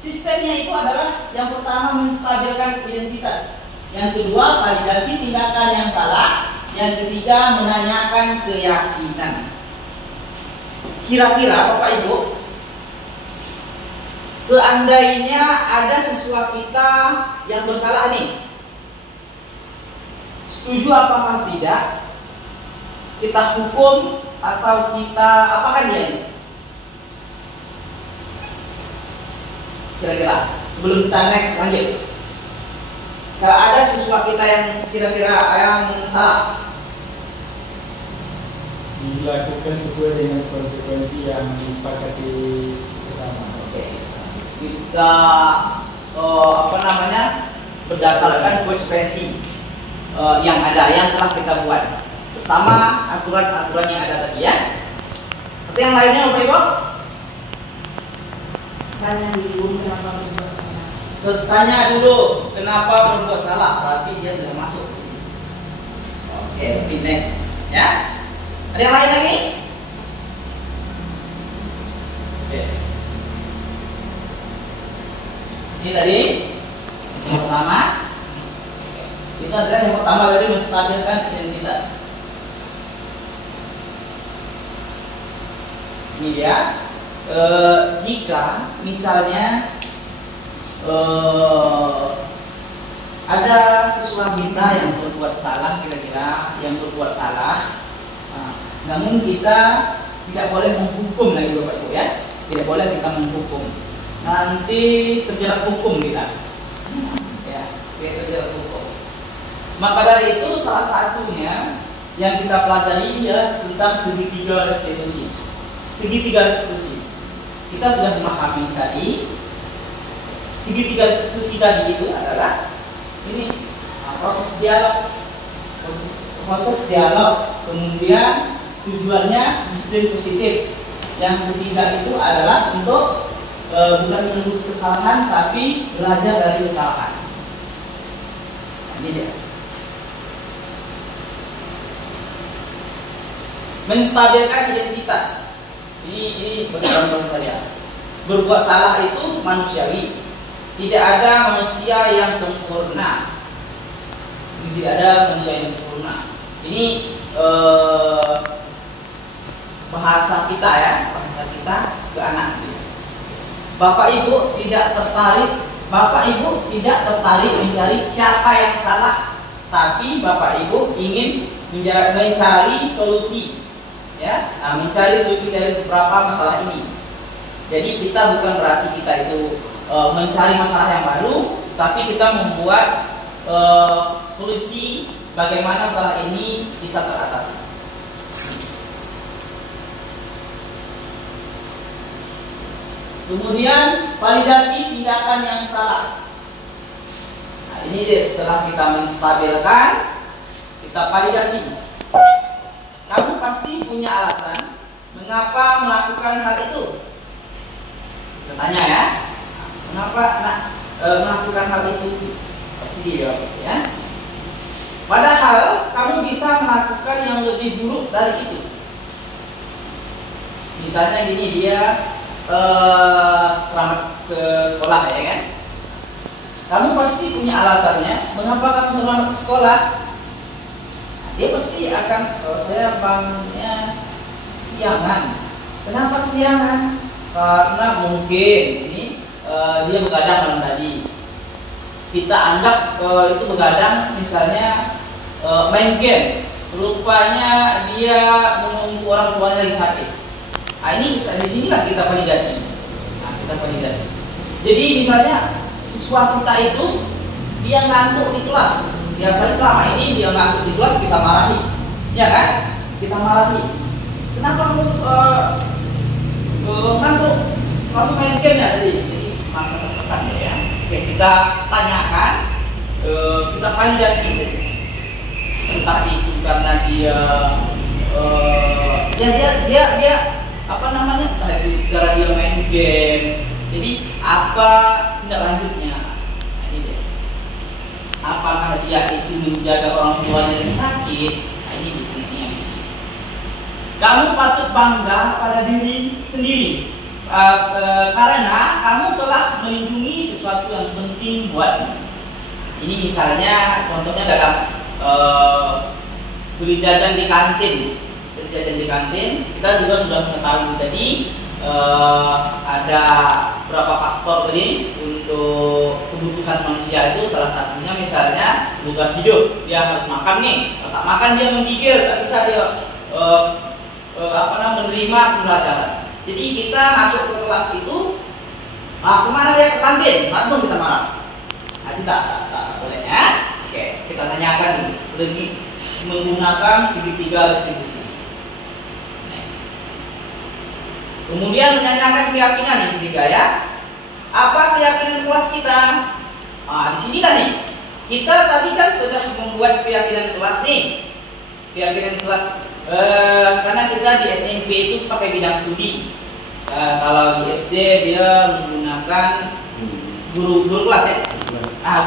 sistemnya itu adalah yang pertama menstabilkan identitas, yang kedua validasi tindakan yang salah, yang ketiga menanyakan keyakinan. Kira-kira Bapak Ibu, seandainya ada siswa kita yang bersalah nih, setuju apakah tidak kita hukum atau kita apakan dia ini? Kira-kira sebelum kita next lanjut, kalau ada siswa kita yang kira-kira yang salah, dilakukan sesuai dengan konsekuensi yang disepakati pertama. Oke. Kita berdasarkan konsekuensi yang ada, yang telah kita buat bersama aturan-aturan yang ada tadi ya. Seperti yang lainnya Bapak Ibu? Tanya dulu kenapa berbuat salah. Tanya dulu kenapa berbuat salah, berarti dia sudah masuk. Oke, next ya. Ada yang lain lagi? Oke. Ini tadi yang pertama. Itu adalah yang pertama dari menstabilkan identitas. Ini dia. Jika misalnya ada siswa kita yang berbuat salah, kira-kira yang berbuat salah, namun kita tidak boleh menghukum lagi Bapak Ibu ya, tidak boleh kita menghukum, nanti terjerat hukum kita, ya, terjerat hukum. Maka dari itu salah satunya yang kita pelajari ya tentang segitiga restitusi. Segitiga restitusi kita sudah memahami tadi. Segitiga restitusi tadi itu adalah ini proses dialog, kemudian tujuannya disiplin positif. Yang ketiga itu adalah untuk bukan menembus kesalahan tapi belajar dari kesalahan. Ini dia. Menstabilkan identitas. Ini bagaimana saja. Berbuat salah itu manusiawi. Tidak ada manusia yang sempurna. Tidak ada manusia yang sempurna. Ini bahasa kita ya, bahasa kita ke anak. Bapak Ibu tidak tertarik mencari siapa yang salah, tapi Bapak Ibu ingin mencari solusi. Ya, mencari solusi dari beberapa masalah ini. Jadi kita bukan berarti kita itu mencari masalah yang baru, tapi kita membuat solusi bagaimana masalah ini bisa teratasi. Kemudian validasi tindakan yang salah. Nah, ini deh, setelah kita menstabilkan, kita validasi. Kamu pasti punya alasan mengapa melakukan hal itu. Bertanya ya, mengapa melakukan hal itu? Pasti dijawab ya. Padahal kamu bisa melakukan yang lebih buruk dari itu. Misalnya gini, dia terlambat ke sekolah ya kan? Kamu pasti punya alasannya mengapa kamu terlambat ke sekolah. Dia pasti akan, saya bangunnya siangan. Kenapa kesiangan? Karena mungkin ini dia begadang malam tadi. Kita anggap itu begadang misalnya main game. Rupanya dia menunggu orang tuanya lagi sakit. Nah, ini di sinilah kita validasi. Jadi misalnya siswa kita itu dia ngantuk di kelas. Biasanya selama ini dia ngantuk di kelas kita marahi, ya kan? Kita marahi. Kenapa kamu ngantuk? Kamu main game ya tadi? Jadi masa tertekan ya. Oke, kita tanyakan, kita validasi. Entah itu karena dia apa namanya? Entah itu karena dia main game. Jadi apa tindak lanjutnya? Apakah dia itu menjaga orang tuanya yang sakit? Nah, ini fungsinya. Kamu patut bangga pada diri sendiri karena kamu telah melindungi sesuatu yang penting buatmu. Ini misalnya contohnya dalam beli jajan di kantin. Kita juga sudah mengetahui tadi ada berapa faktor tadi untuk kebutuhan manusia itu. Salah satunya misalnya kebutuhan hidup, dia harus makan nih. Kalau tak makan dia menggigil, tak bisa dia menerima pembelajaran. Jadi kita masuk ke kelas itu, kemana dia ke kantin, langsung kita marah. Nah, kita tak boleh ya. Oke, kita tanyakan lebih menggunakan segitiga restitusi. Kemudian menanyakan keyakinan yang ketiga ya. Apa keyakinan kelas kita? Di sini kan nih kita tadi kan sudah membuat keyakinan kelas nih. Keyakinan kelas karena kita di SMP itu pakai bidang studi. Kalau di SD dia menggunakan guru kelas ya.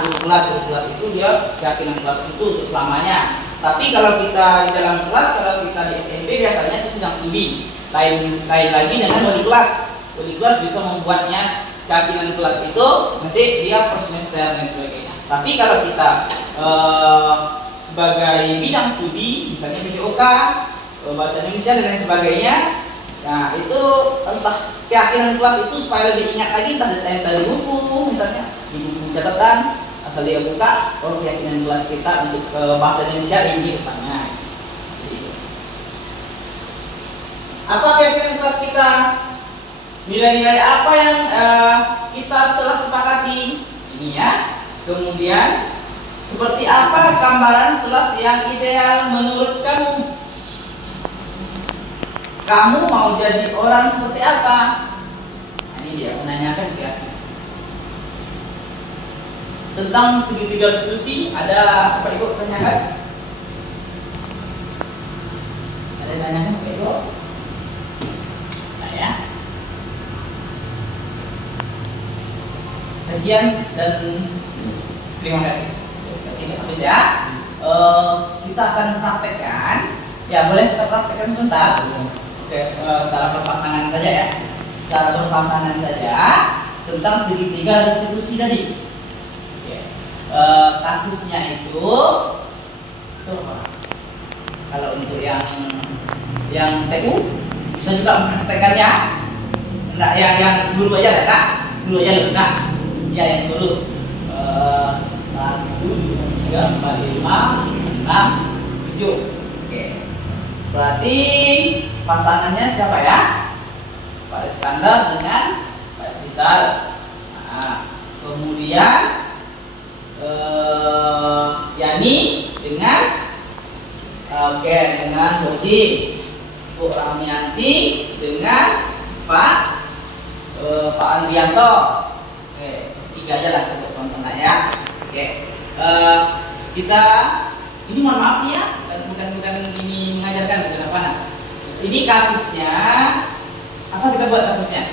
Guru kelas itu dia keyakinan kelas itu untuk selamanya. Tapi kalau kita di dalam kelas, kalau kita di SMP biasanya itu bidang studi. Lain lagi dengan wali kelas. Wali kelas bisa membuatnya keyakinan kelas itu nanti dia per semester dan sebagainya. Tapi kalau kita sebagai bidang studi, misalnya BPOK, bahasa Indonesia dan lain sebagainya, nah itu entah keyakinan kelas itu supaya lebih ingat lagi, entah ditanya dari buku, misalnya di buku catatan, asal dia buka, keyakinan kelas kita untuk bahasa Indonesia ini depannya. Apa keyakinan kelas kita? Nilai-nilai apa yang kita telah sepakati? Ini ya. Kemudian, seperti apa gambaran kelas yang ideal menurut kamu? Kamu mau jadi orang seperti apa? Nah, ini dia menanyakan kira-kira. Tentang segitiga restitusi, ada apa Ibu tanyakan? Ada yang tanyakan apa Ibu? Nah ya. Sekian dan terima kasih. Ini habis ya. Kita akan praktekkan. Ya boleh kita praktekkan sebentar. Oke, secara berpasangan saja ya. Secara berpasangan saja tentang segitiga restitusi tadi. Oke. Kasusnya itu apa? Kalau untuk yang TU bisa juga mempraktekannya. Enggak, yang dulu aja ya, Kak. Dulu aja loh, Kak. Ya yang dulu. 1, 2, 3, 4, 5, 6, 7. Oke. Berarti pasangannya siapa ya? Pak Iskandar dengan Pak Rizal. Nah, kemudian Yani dengan dengan Boji, Bu Ramianti dengan Pak Andrianto. Oke, 3 aja lah untuk tontonan ya. Oke, kita ini mohon maaf nih ya, bukan ini mengajarkan, bukan apa. Ini kasusnya apa kita buat kasusnya?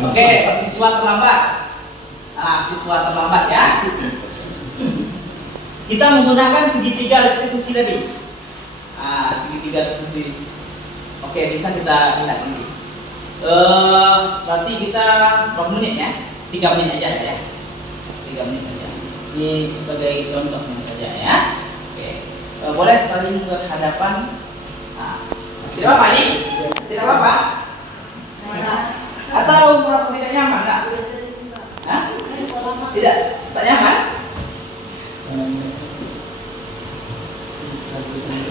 Oke, siswa terlambat. Nah, siswa terlambat ya. Kita menggunakan segitiga restitusi tadi. Nah, segitiga restitusi. Oke, bisa kita lihat nanti. Berarti kita berapa menit ya? 3 menit aja ya. 3 menit aja. Ini sebagai contohnya saja ya. Oke. Boleh saling berhadapan. Nah, tidak apa nih? Tidak apa-apa. Atau merasa tidak nyaman enggak? Hah? Tidak, tak nyaman?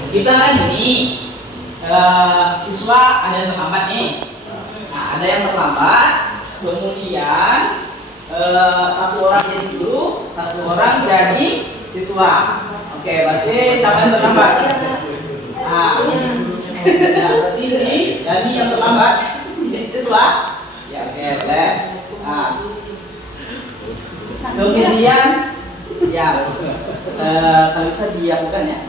Kita ini siswa ada yang terlambat nih. Nah, ada yang terlambat, kemudian satu orang jadi guru, satu orang jadi siswa. Oke, berarti siapa yang terlambat? Nah, ya, berarti jadi yang terlambat jadi siswa. Ya, oke, boleh. Nah, kemudian ya kalau bisa dilakukan ya.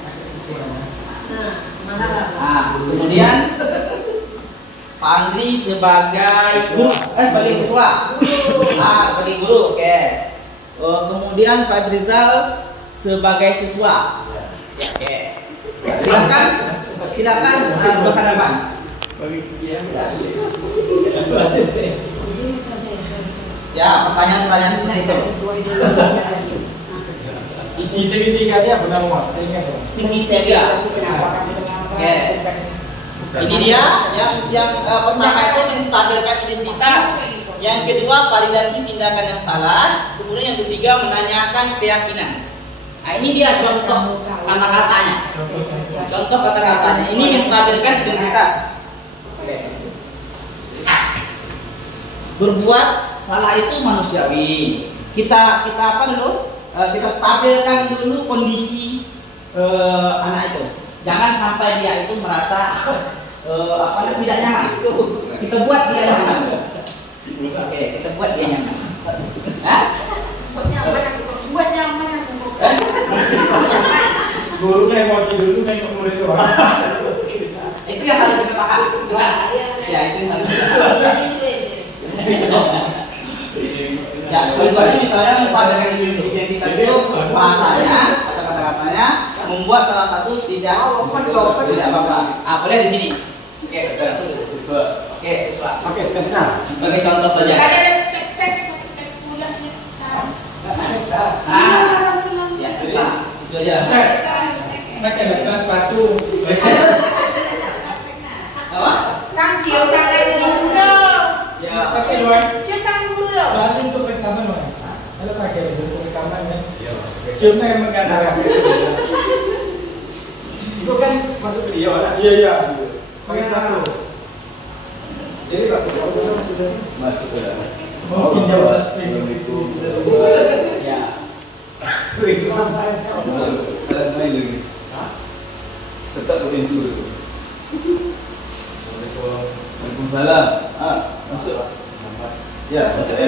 Nah, kemudian Pak Andri sebagai guru, sebagai siswa, sebagai guru, oke. Kemudian Pak Rizal sebagai siswa, oke. Silakan berhadapan. Ya, pertanyaan-pertanyaan seperti itu. Isi segitiganya benar muat. Segitiga. Oke. Ini dia yang pertama itu menstabilkan identitas. Yang kedua validasi tindakan yang salah. Kemudian yang ketiga menanyakan keyakinan. Nah, ini dia contoh kata-katanya. Contoh kata-katanya. Ini menstabilkan identitas. Berbuat salah itu manusiawi. Kita apa dulu? Kita stabilkan dulu kondisi anak itu. Jangan sampai dia itu merasa tidak nyaman. Kita buat dia nyaman. Oke, kita buat dia nyaman. Hah? Guru kan emosi dulu kan murid itu. Itu yang harus kita paham. Ya, itu yang harus. Ya, misalnya dengan identitas itu bahasanya atau kata-katanya membuat salah satu tidak apa-apa. Boleh di sini. Oke, Siswa. Oke, siswa. Oke, tesnya. Sebagai contoh saja. Ada teks pula ya. Tas. Ya, bisa. Itu aja. Pakai tas sepatu. Apa? Kang cium tangan dulu dong. Ya, Pakai doang. Cium tangan dulu dong. Soalnya untuk rekaman Wan. Kalau pakai untuk rekaman kan. Ciumnya yang menggandakan. Itu kan masuk video lah. Iya iya. Pakai sepatu. Jadi Pak, sudah Masuk ke dalam. mau pinjam tas Belum itu. ya. Sering. Kalian main lagi. Tetap ke pintu itu. Waalaikumsalam. Masuk. Ya, masuk.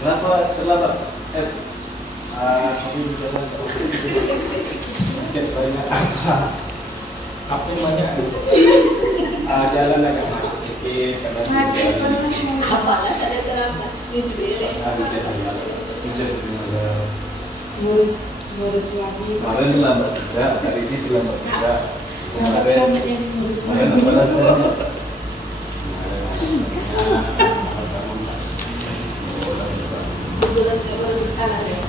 Kenapa terlambat? Kopi berjalan. Banyak. Apa yang banyak? Jalan agak macet sedikit. Apalah saya terlambat. Ngurus lagi. Kemarin lambat juga, hari ini lambat juga. Kemarin ngurus Kemarin lagi. apa rasanya? Kebetulan saya baru kesana deh.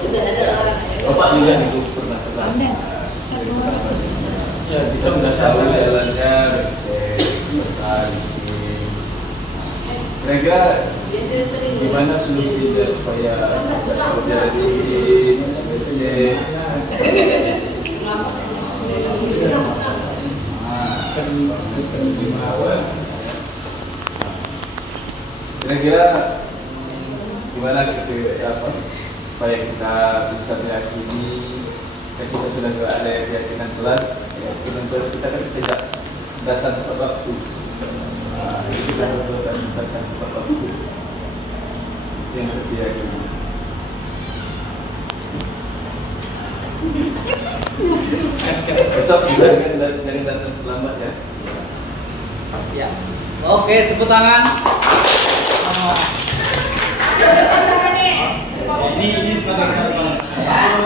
Udah ada orang aja. Bapak juga itu pernah terlambat. Satu orang. Ya, kita sudah tahu jalannya, udah cek, pesan, kira-kira Dia tidak sering. gimana solusinya supaya jalan ini cek? Kira-kira gimana gitu apa supaya kita bisa meyakini kita sudah nggak ada keyakinan kelas kita kan tidak datang tepat waktu. Nah, ini kita harus datang tepat waktu yang lebih yakini. Besok bisa kan jangan datang terlambat ya. Ya. Oke, tepuk tangan. Ini sebagai contoh. Ya.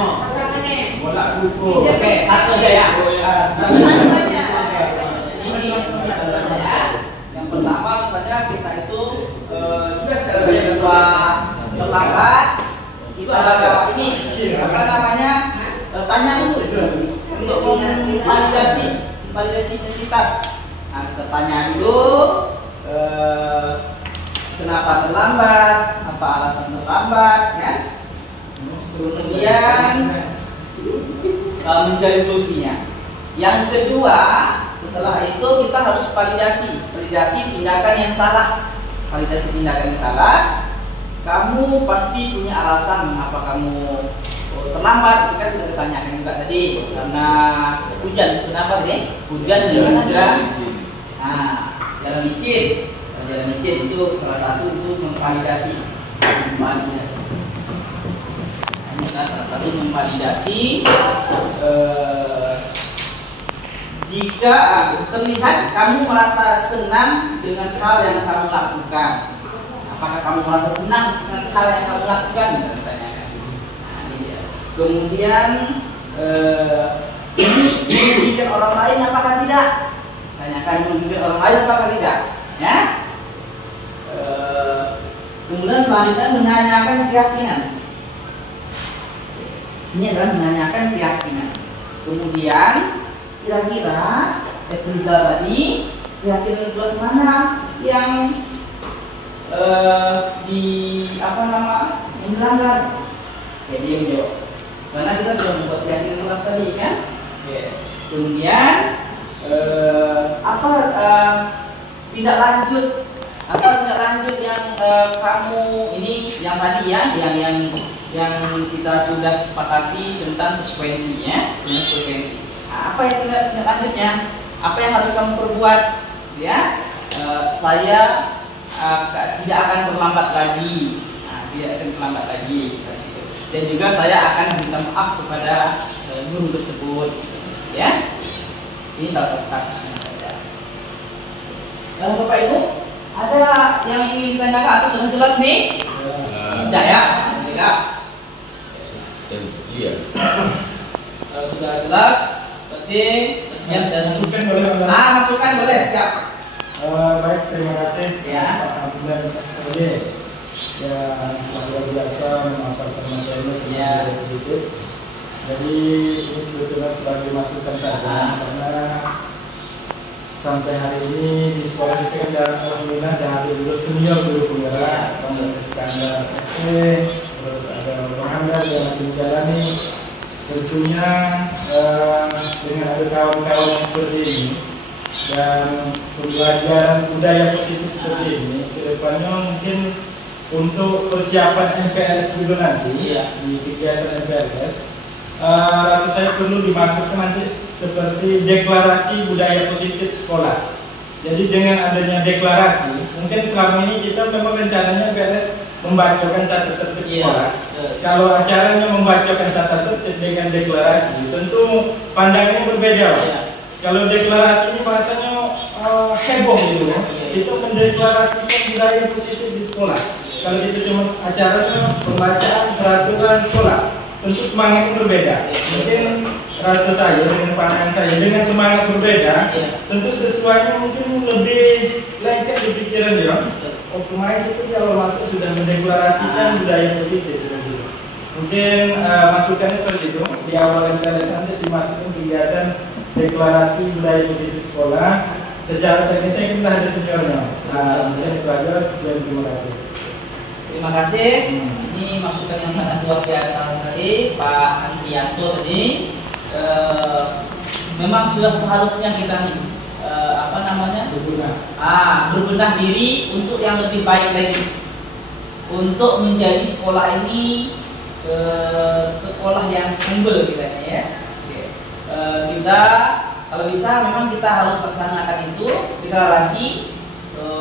Bola buku. Oke, satu aja ya. Satu aja. Ini yang pertama misalnya kita itu sudah sebagai siswa terlambat, kita ini apa namanya tanya dulu untuk validasi identitas. Nah, kita tanya dulu kenapa terlambat, apa alasan terlambat, ya. Kemudian mencari solusinya. Yang kedua, setelah itu kita harus validasi tindakan yang salah. Validasi tindakan yang salah. Kamu pasti punya alasan mengapa kamu terlambat. Itu kan sudah ditanyakan juga tadi. Karena hujan. Kenapa tadi? Hujan dan juga jalan licin. Jalan licin itu salah satu untuk memvalidasi. Ini adalah salah satu memvalidasi. Jika terlihat kamu merasa senang dengan hal yang kamu lakukan, apakah kamu merasa senang dengan hal yang kamu lakukan? Bisa ditanyakan. Nah, ini dia. Kemudian ini merugikan orang lain apakah tidak? Tanyakan merugikan orang lain apakah tidak? Ya. Kemudian selanjutnya menanyakan keyakinan. Ini adalah menanyakan keyakinan. Kemudian kira-kira Rizal tadi keyakinan kelas mana yang yang melanggar? Oke, dia menjawab. Karena kita sudah membuat keyakinan kelas tadi kan. Oke. Kemudian tindak lanjut yang kamu ini yang tadi ya yang kita sudah sepakati tentang konsekuensinya, konsekuensi. Nah, apa yang tindak lanjutnya? Apa yang harus kamu perbuat? Ya, saya tidak akan terlambat lagi. Tidak akan terlambat lagi. Dan juga saya akan minta maaf kepada guru tersebut. Ya, ini salah satu kasusnya saja. Bapak Ibu, ada yang ingin ditanyakan atau sudah jelas nih? Tidak ya? Tidak. Iya. Kalau sudah jelas, berarti sekian dan Masukan boleh? masukan boleh, siap. Baik, terima kasih Ya. Pak Abdullah SPD yang luar biasa memaparkan materi Ya. sedikit. Jadi ini sebetulnya sebagai masukan saja karena sampai hari ini di sekolah kita kan alhamdulillah dah ada guru senior, guru penggerak, Bang Iskandar SE, terus ada Bang Hamdan yang lagi menjalani. Tentunya dengan ada kawan-kawan yang seperti ini dan pembelajaran budaya positif seperti ini, kedepannya mungkin untuk persiapan MPLS dulu nanti di kegiatan MPLS, rasa saya perlu dimasukkan nanti seperti deklarasi budaya positif sekolah. Jadi dengan adanya deklarasi, mungkin selama ini kita memang rencananya MPLS membacakan tata tertib sekolah. Kalau acaranya membacakan tata tertib dengan deklarasi, tentu pandangannya berbeda. Kalau deklarasi ini bahasanya heboh gitu ya. Itu mendeklarasikan budaya positif di sekolah. Kalau itu cuma acara pembacaan peraturan sekolah, tentu semangatnya berbeda. Mungkin rasa saya dengan pandangan saya dengan semangat berbeda, tentu sesuainya mungkin lebih lengkap di pikiran dia. Pemain itu kalau masuk sudah mendeklarasikan budaya positif. Mungkin masukannya seperti itu. Di awal MPLS nanti dimasukkan kegiatan deklarasi budaya positif sekolah. Secara teknisnya kita ada seniornya. Mungkin itu aja. Sekian, terima kasih. Terima kasih. Ini masukan yang sangat luar biasa dari Pak Andrianto tadi. Memang sudah seharusnya kita nih berbenah diri untuk yang lebih baik lagi, untuk menjadi sekolah ini sekolah yang unggul kita ya. Kita kalau bisa memang kita harus laksanakan itu deklarasi.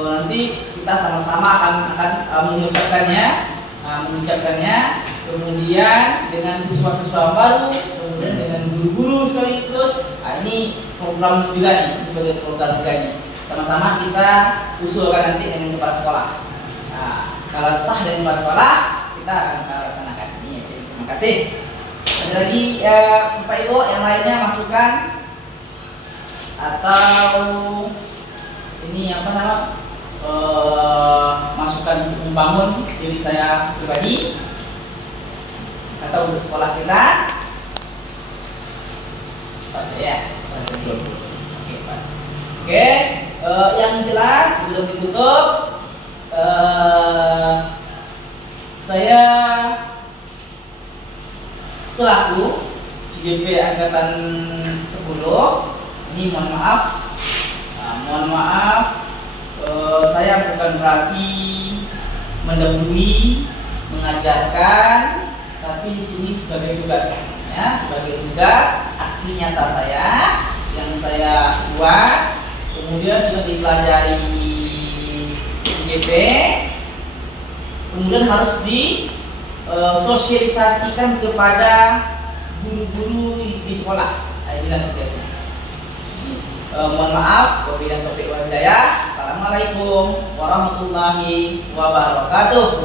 Nanti kita sama-sama akan mengucapkannya, kemudian dengan siswa-siswa baru, kemudian dengan guru-guru sekaligus. Ini program juga nih, sebagai program juga nih. Sama-sama kita usulkan nanti dengan kepala sekolah. Kalau sah dengan kepala sekolah, kita akan laksanakan. Terima kasih. Ada lagi Bapak Ibu yang lainnya masukan atau ini masukan untuk membangun diri saya pribadi atau untuk sekolah kita? Pas ya. Oke, pas. Oke, yang jelas sebelum ditutup, saya selaku CGP Angkatan 10 ini mohon maaf, saya bukan berarti mendahului, mengajarkan, tapi di sini sebagai tugas, ya, sebagai tugas aksi nyata saya yang saya buat, kemudian sudah dipelajari di CGP, kemudian harus disosialisasikan kepada guru-guru di sekolah. Inilah tugasnya. Mohon maaf, wabillahi taufiq wal hidayah. Assalamualaikum warahmatullahi wabarakatuh.